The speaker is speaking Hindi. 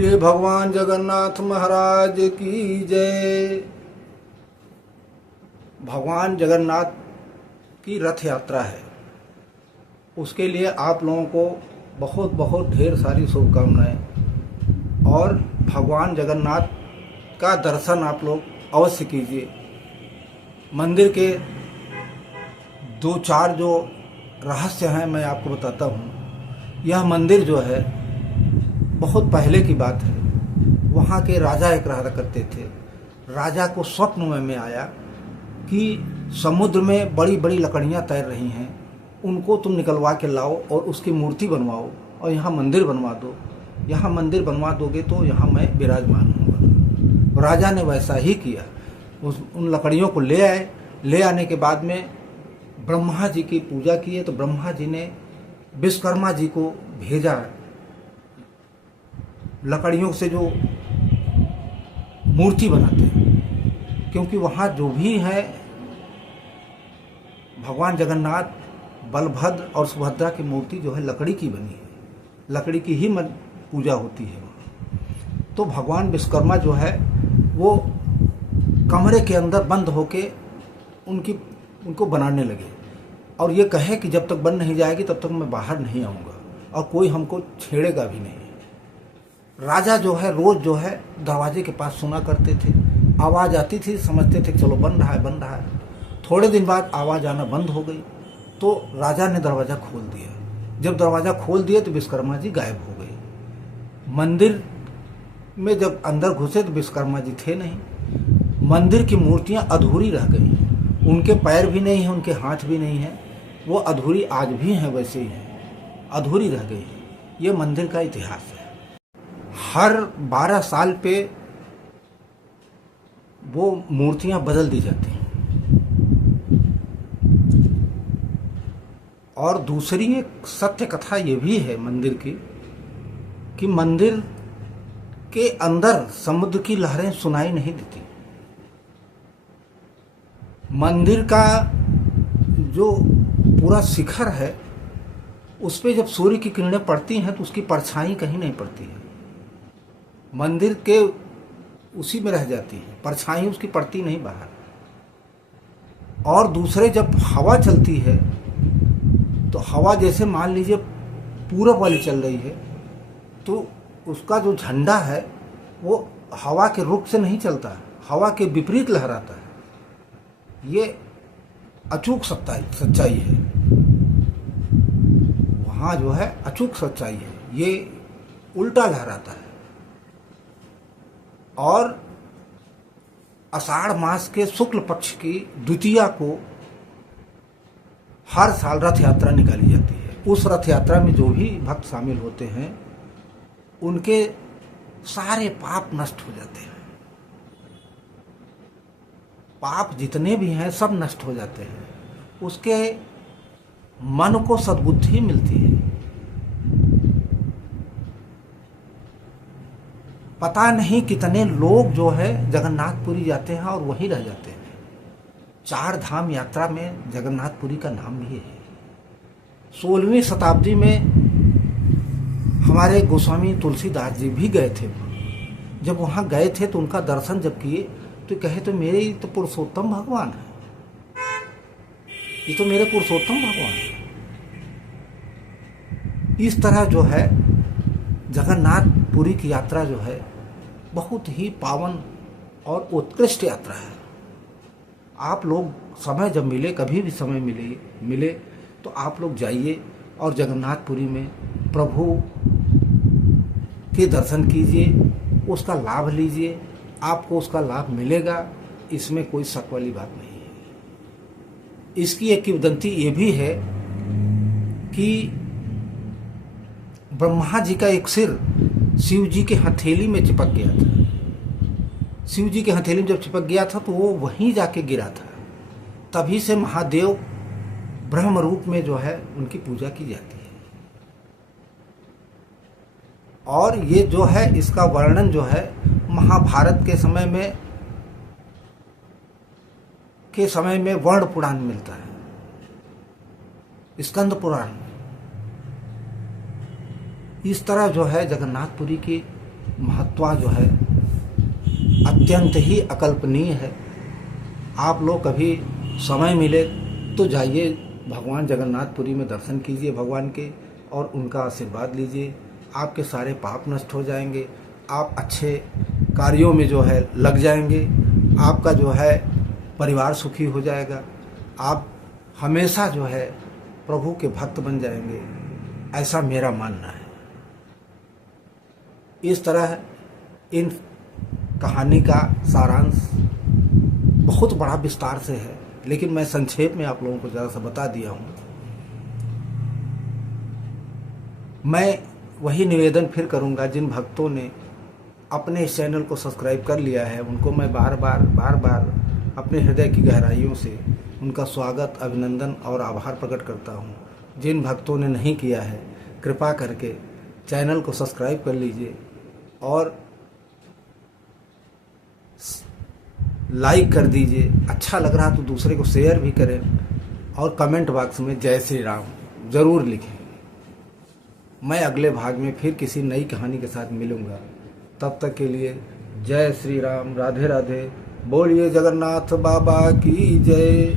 बोलिए भगवान जगन्नाथ महाराज की जय। भगवान जगन्नाथ की रथ यात्रा है, उसके लिए आप लोगों को बहुत बहुत ढेर सारी शुभकामनाएं। और भगवान जगन्नाथ का दर्शन आप लोग अवश्य कीजिए। मंदिर के दो चार जो रहस्य हैं मैं आपको बताता हूँ। यह मंदिर जो है बहुत पहले की बात है। वहाँ के राजा एक रहा करते थे। राजा को स्वप्न में आया कि समुद्र में बड़ी बड़ी लकड़ियाँ तैर रही हैं, उनको तुम निकलवा के लाओ और उसकी मूर्ति बनवाओ और यहाँ मंदिर बनवा दो। यहाँ मंदिर बनवा दोगे तो यहाँ मैं विराजमान हूँगा। राजा ने वैसा ही किया। उन लकड़ियों को ले आए। ले आने के बाद में ब्रह्मा जी की पूजा किए तो ब्रह्मा जी ने विश्वकर्मा जी को भेजा लकड़ियों से जो मूर्ति बनाते हैं, क्योंकि वहाँ जो भी है भगवान जगन्नाथ, बलभद्र और सुभद्रा की मूर्ति जो है लकड़ी की बनी है। लकड़ी की ही पूजा होती है। तो भगवान विश्वकर्मा जो है वो कमरे के अंदर बंद होके उनको बनाने लगे और ये कहे कि जब तक बन नहीं जाएगी तब तक मैं बाहर नहीं आऊँगा और कोई हमको छेड़ेगा भी नहीं। राजा जो है रोज जो है दरवाजे के पास सुना करते थे। आवाज़ आती थी, समझते थे कि चलो बन रहा है बन रहा है। थोड़े दिन बाद आवाज़ आना बंद हो गई तो राजा ने दरवाज़ा खोल दिया। जब दरवाज़ा खोल दिया तो विश्वकर्मा जी गायब हो गए। मंदिर में जब अंदर घुसे तो विश्वकर्मा जी थे नहीं। मंदिर की मूर्तियाँ अधूरी रह गई। उनके पैर भी नहीं हैं, उनके हाथ भी नहीं हैं। वो अधूरी आज भी हैं, वैसे ही हैं, अधूरी रह गई है। ये मंदिर का इतिहास है। हर 12 साल पे वो मूर्तियां बदल दी जाती हैं। और दूसरी एक सत्य कथा ये भी है मंदिर की कि मंदिर के अंदर समुद्र की लहरें सुनाई नहीं देती। मंदिर का जो पूरा शिखर है उस पे जब सूर्य की किरणें पड़ती हैं तो उसकी परछाई कहीं नहीं पड़ती है। मंदिर के उसी में रह जाती है, परछाई उसकी पड़ती नहीं बाहर। और दूसरे जब हवा चलती है तो हवा जैसे मान लीजिए पूरब वाली चल रही है तो उसका जो झंडा है वो हवा के रुख से नहीं चलता, हवा के विपरीत लहराता है। ये अचूक सच्चाई है। वहाँ जो है अचूक सच्चाई है, ये उल्टा लहराता है। और आषाढ़ मास के शुक्ल पक्ष की द्वितीया को हर साल रथ यात्रा निकाली जाती है। उस रथ यात्रा में जो भी भक्त शामिल होते हैं उनके सारे पाप नष्ट हो जाते हैं। पाप जितने भी हैं सब नष्ट हो जाते हैं। उसके मन को सद्बुद्धि मिलती है। पता नहीं कितने लोग जो है जगन्नाथपुरी जाते हैं और वहीं रह जाते हैं। 4 धाम यात्रा में जगन्नाथपुरी का नाम भी है। 16वीं शताब्दी में हमारे गोस्वामी तुलसीदास जी भी गए थे। जब वहाँ गए थे तो उनका दर्शन जब किए तो कहे तो मेरे तो पुरुषोत्तम भगवान है, ये तो मेरे पुरुषोत्तम भगवान है। इस तरह जो है जगन्नाथपुरी की यात्रा जो है बहुत ही पावन और उत्कृष्ट यात्रा है। आप लोग समय जब मिले, कभी भी समय मिले तो आप लोग जाइए और जगन्नाथपुरी में प्रभु के दर्शन कीजिए, उसका लाभ लीजिए। आपको उसका लाभ मिलेगा, इसमें कोई शक वाली बात नहीं है। इसकी एक किंवदंती ये भी है कि ब्रह्मा जी का एक सिर शिव जी के हथेली में चिपक गया था। शिव जी के हथेली में जब चिपक गया था तो वो वहीं जाके गिरा था। तभी से महादेव ब्रह्म रूप में जो है उनकी पूजा की जाती है। और ये जो है इसका वर्णन जो है महाभारत के समय में वर्ण पुराण मिलता है, स्कंद पुराण में। इस तरह जो है जगन्नाथपुरी की महत्व जो है अत्यंत ही अकल्पनीय है। आप लोग कभी समय मिले तो जाइए भगवान जगन्नाथपुरी में दर्शन कीजिए भगवान के और उनका आशीर्वाद लीजिए। आपके सारे पाप नष्ट हो जाएंगे, आप अच्छे कार्यों में जो है लग जाएंगे, आपका जो है परिवार सुखी हो जाएगा, आप हमेशा जो है प्रभु के भक्त बन जाएंगे, ऐसा मेरा मानना है। इस तरह इन कहानी का सारांश बहुत बड़ा विस्तार से है, लेकिन मैं संक्षेप में आप लोगों को ज़रा सा बता दिया हूँ। मैं वही निवेदन फिर करूँगा, जिन भक्तों ने अपने इस चैनल को सब्सक्राइब कर लिया है उनको मैं बार बार अपने हृदय की गहराइयों से उनका स्वागत, अभिनंदन और आभार प्रकट करता हूँ। जिन भक्तों ने नहीं किया है कृपा करके चैनल को सब्सक्राइब कर लीजिए और लाइक कर दीजिए। अच्छा लग रहा तो दूसरे को शेयर भी करें और कमेंट बॉक्स में जय श्री राम ज़रूर लिखें। मैं अगले भाग में फिर किसी नई कहानी के साथ मिलूँगा। तब तक के लिए जय श्री राम, राधे राधे, बोलिए जगन्नाथ बाबा की जय।